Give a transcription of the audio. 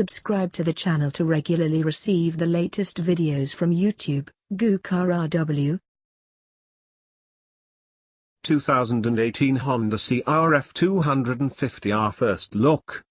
Subscribe to the channel to regularly receive the latest videos from YouTube. CRF 2018 Honda CRF 250R first look.